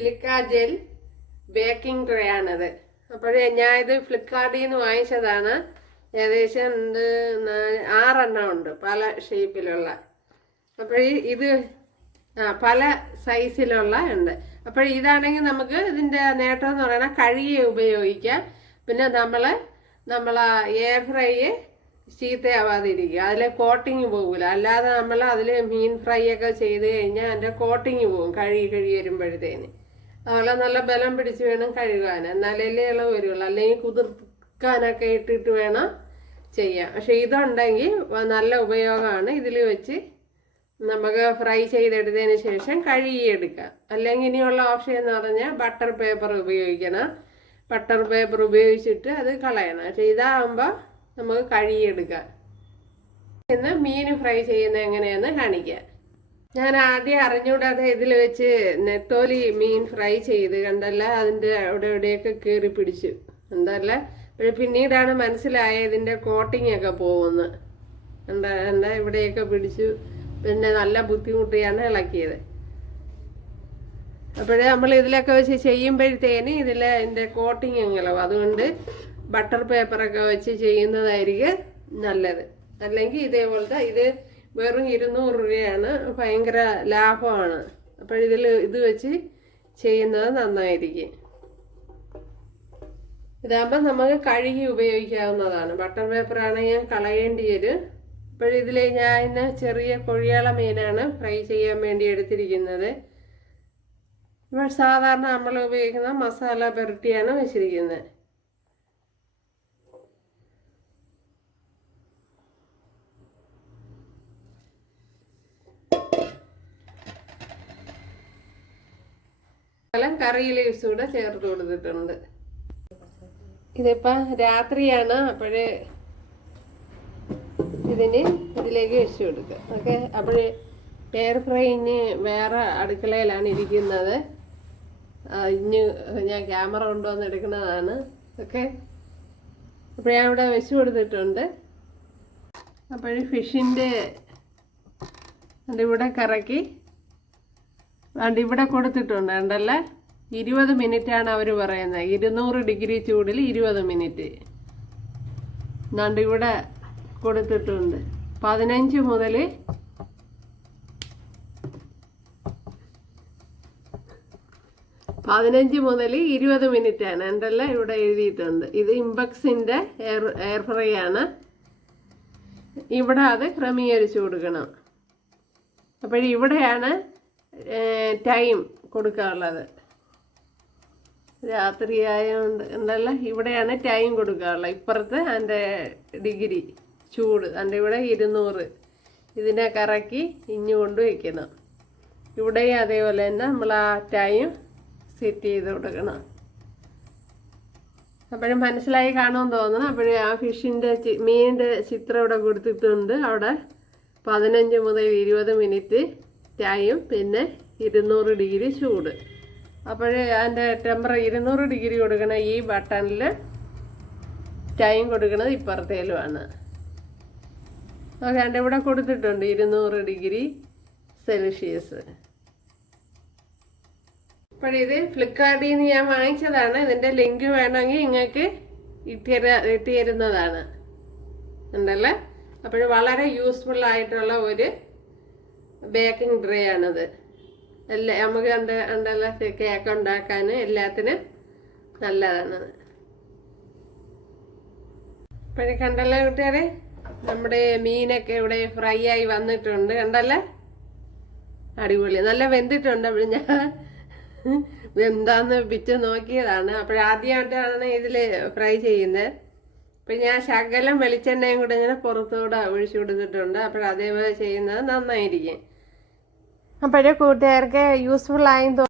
Silica gel baking tray ആണത്. അപ്പോഴേ ഞാൻ ഇത് ഫ്ലിപ്കാർട്ടിൽ നിന്ന് വാങ്ങിച്ചതാണ്. ഏകദേശം ഉണ്ട് ആറെണ്ണം ഉണ്ട് പല ഷേപ്പിലുള്ള. അപ്പോഴേ ഇത് ആ പല സൈസിലുള്ള ഉണ്ട്. അപ്പോൾ ഇതാണെങ്കിൽ നമുക്ക് ഇതിന്റെ നേട്ടം എന്ന് പറയുന്നത് കഴുകി ഉപയോഗിക്കാം. പിന്നെ നമ്മൾ നമ്മൾ എയർ ഫ്രൈ ചീത്തയാവാതിരിക്കുക. അതിലെ കോട്ടിങ് പോകില്ല അല്ലാതെ നമ്മൾ അതിൽ മീൻ ഫ്രൈ ഒക്കെ ചെയ്ത് കഴിഞ്ഞാൽ അതിന്റെ കോട്ടിങ് പോകും കഴുകി കഴുകി വരുമ്പോഴത്തേന്. അതുപോലെ നല്ല ബലം പിടിച്ച് വേണം കഴുകാൻ. എന്നാലല്ലേ ഇളവ് വരുള്ളൂ. അല്ലെങ്കിൽ കുതിർക്കാനൊക്കെ ഇട്ടിട്ട് വേണം ചെയ്യാം പക്ഷെ ഇതുണ്ടെങ്കിൽ നല്ല ഉപയോഗമാണ് ഇതിൽ വെച്ച് നമുക്ക് ഫ്രൈ ചെയ്തെടുത്തതിന് ശേഷം കഴുകിയെടുക്കാം അല്ലെങ്കിൽ ഇനിയുള്ള ഓപ്ഷൻ എന്ന് പറഞ്ഞാൽ ബട്ടർ പേപ്പർ ഉപയോഗിക്കണം. ബട്ടർ പേപ്പർ ഉപയോഗിച്ചിട്ട് അത് കളയണം. പക്ഷെ ഇതാകുമ്പോൾ നമുക്ക് കഴുകിയെടുക്കാം. ഇന്ന് മീൻ ഫ്രൈ ചെയ്യുന്നത് എങ്ങനെയെന്ന് കാണിക്കാം. ഞാൻ ആദ്യം അറിഞ്ഞൂടാതെ ഇതിൽ വെച്ച് നെത്തോലി മീൻ ഫ്രൈ ചെയ്ത് കണ്ടല്ല അതിന്റെ അവിടെ എവിടെയൊക്കെ കീറി പിടിച്ചു. എന്തല്ല പിന്നീടാണ് മനസ്സിലായത് ഇതിന്റെ കോട്ടിംഗ് ഒക്കെ പോകുന്നത് എന്താ എന്താ ഇവിടെയൊക്കെ പിടിച്ചു. പിന്നെ നല്ല ബുദ്ധിമുട്ടിയാണ് ഇളക്കിയത്. അപ്പോഴേ നമ്മൾ ഇതിലൊക്കെ വെച്ച് ചെയ്യുമ്പോഴത്തേന് ഇതിൽ അതിന്റെ കോട്ടിങ് എങ്ങനെയാവും അതുകൊണ്ട് ബട്ടർ പേപ്പറൊക്കെ വെച്ച് ചെയ്യുന്നതായിരിക്കും നല്ലത്. അല്ലെങ്കിൽ ഇതേപോലത്തെ ഇത് വെറും ഇരുന്നൂറ് രൂപയാണ്. ഭയങ്കര ലാഭമാണ്. അപ്പോൾ ഇതിൽ ഇത് വെച്ച് ചെയ്യുന്നത് നന്നായിരിക്കും. ഇതാകുമ്പോൾ നമുക്ക് കഴുകി ഉപയോഗിക്കാവുന്നതാണ്. ബട്ടർ പേപ്പർ ആണെങ്കിൽ കളയേണ്ടി വരും. ഇപ്പോഴിതിൽ ഞാൻ ഇന്ന് ചെറിയ കൊഴിയാള മീനാണ് ഫ്രൈ ചെയ്യാൻ വേണ്ടി എടുത്തിരിക്കുന്നത്. ഇപ്പോൾ സാധാരണ നമ്മൾ ഉപയോഗിക്കുന്ന മസാല പെരട്ടിയാണ് വെച്ചിരിക്കുന്നത്. ശകലം കറി കൂടെ ചേർത്ത് കൊടുത്തിട്ടുണ്ട്. ഇതിപ്പം രാത്രിയാണ് അപ്പോഴേ ഇതിന് ഇതിലേക്ക് വെച്ച് കൊടുക്കുക ഓക്കെ അപ്പോഴേ എയർ ഫ്രൈ ഇനി വേറെ അടുക്കളയിലാണ് ഇരിക്കുന്നത്. ഇന്ന് ഇനി ഞാൻ ക്യാമറ കൊണ്ടുവന്ന് എടുക്കുന്നതാണ്. ഓക്കെ അപ്പോൾ ഞാൻ ഇവിടെ വെച്ച് കൊടുത്തിട്ടുണ്ട്. അപ്പോൾ ഫിഷിന്റെ ഇവിടെ കറക്കി അതുകൊണ്ട് ഇവിടെ കൊടുത്തിട്ടുണ്ട് ഉണ്ടല്ലേ ഇരുപത് ആണ് അവർ പറയുന്നത്. ഇരുന്നൂറ് ഡിഗ്രി ചൂടിൽ ഇരുപത് മിനിറ്റ്. എന്നാണ്ട് ഇവിടെ കൊടുത്തിട്ടുണ്ട്. പതിനഞ്ച് മുതൽ പതിനഞ്ച് മുതൽ ഇരുപത് മിനിറ്റ് ആണ് ഉണ്ടല്ലേ ഇവിടെ എഴുതിയിട്ടുണ്ട്. ഇത് ഇമ്പക്സിന്റെ എയർ എയർ ഫ്രൈ ആണ്. ഇവിടെ അത് ക്രമീകരിച്ച് കൊടുക്കണം. അപ്പോൾ ഇവിടെയാണ് ടൈം കൊടുക്കാറുള്ളത്. രാത്രി ആയതുകൊണ്ട് എന്തല്ല ഇവിടെയാണ് ടൈം കൊടുക്കാറുള്ളത്. ഇപ്പുറത്ത് അതിന്റെ ഡിഗ്രി ചൂട് അതിന്റെ ഇവിടെ ഇരുന്നൂറ്. ഇതിനെ കറക്കി ഇഞ്ഞു കൊണ്ട് വയ്ക്കണം ഇവിടെയും അതേപോലെ തന്നെ നമ്മൾ ആ ടൈം സെറ്റ് ചെയ്ത് കൊടുക്കണം. അപ്പോഴും മനസ്സിലായി കാണുമെന്ന് തോന്നുന്നു അപ്പോഴും ആ ഫിഷിന്റെ മീനിന്റെ ചിത്രം ഇവിടെ കൊടുത്തിട്ടുണ്ട്. അവിടെ പതിനഞ്ച് മുതൽ ഇരുപത് മിനിറ്റ് ടൈം പിന്നെ ഇരുന്നൂറ് ഡിഗ്രി ചൂട്. അപ്പോഴേ അതിന്റെ ടെമ്പർ ഇരുന്നൂറ് ഡിഗ്രി കൊടുക്കണ ഈ ബട്ടണിൽ ടൈം കൊടുക്കുന്നത് ഇപ്പുറത്തേലുമാണ്. ഓക്കെ എന്റെ ഇവിടെ കൊടുത്തിട്ടുണ്ട് ഇരുന്നൂറ് ഡിഗ്രി സെൽഷ്യസ്. അപ്പോഴിത് ഫ്ലിപ്കാർട്ടിൽ നിന്ന് ഞാൻ വാങ്ങിച്ചതാണ്. ഇതിന്റെ ലിങ്ക് വേണമെങ്കിൽ നിങ്ങൾക്ക് ഇട്ടിര ഇട്ടിരുന്നതാണ്. ഉണ്ടല്ലേ? അപ്പോൾ വളരെ യൂസ്ഫുൾ ആയിട്ടുള്ള ഒരു ബേക്കിംഗ് ട്രേ ആണത്. എല്ലാ നമുക്ക് കണ്ട് ഉണ്ടല്ലോ കേക്ക് ഉണ്ടാക്കാൻ എല്ലാത്തിനും നല്ലതാണ്. ഇപ്പോഴേ കണ്ടല്ലോ കൂട്ടുകാരെ? നമ്മുടെ മീനൊക്കെ ഇവിടെ ഫ്രൈ ആയി വന്നിട്ടുണ്ട്. കണ്ടല്ലേ? അടിപൊളി. നല്ല വെന്തിട്ടുണ്ട്. അപ്പോൾ ഞാൻ വെന്താന്ന് പിച്ച് നോക്കിയതാണ്. അപ്പോഴാദ്യമായിട്ടാണ് ഇതിൽ ഫ്രൈ ചെയ്യുന്നത് അപ്പം ഞാൻ ശകലം വെളിച്ചെണ്ണയും കൂടെ ഇങ്ങനെ പുറത്തുകൂടെ ഒഴിച്ചു കൊടുത്തിട്ടുണ്ട്. അപ്പോഴതേപോലെ ചെയ്യുന്നത് നന്നായിരിക്കും. അപ്പോഴേ കൂട്ടുകാർക്ക് യൂസ്ഫുൾ ആയി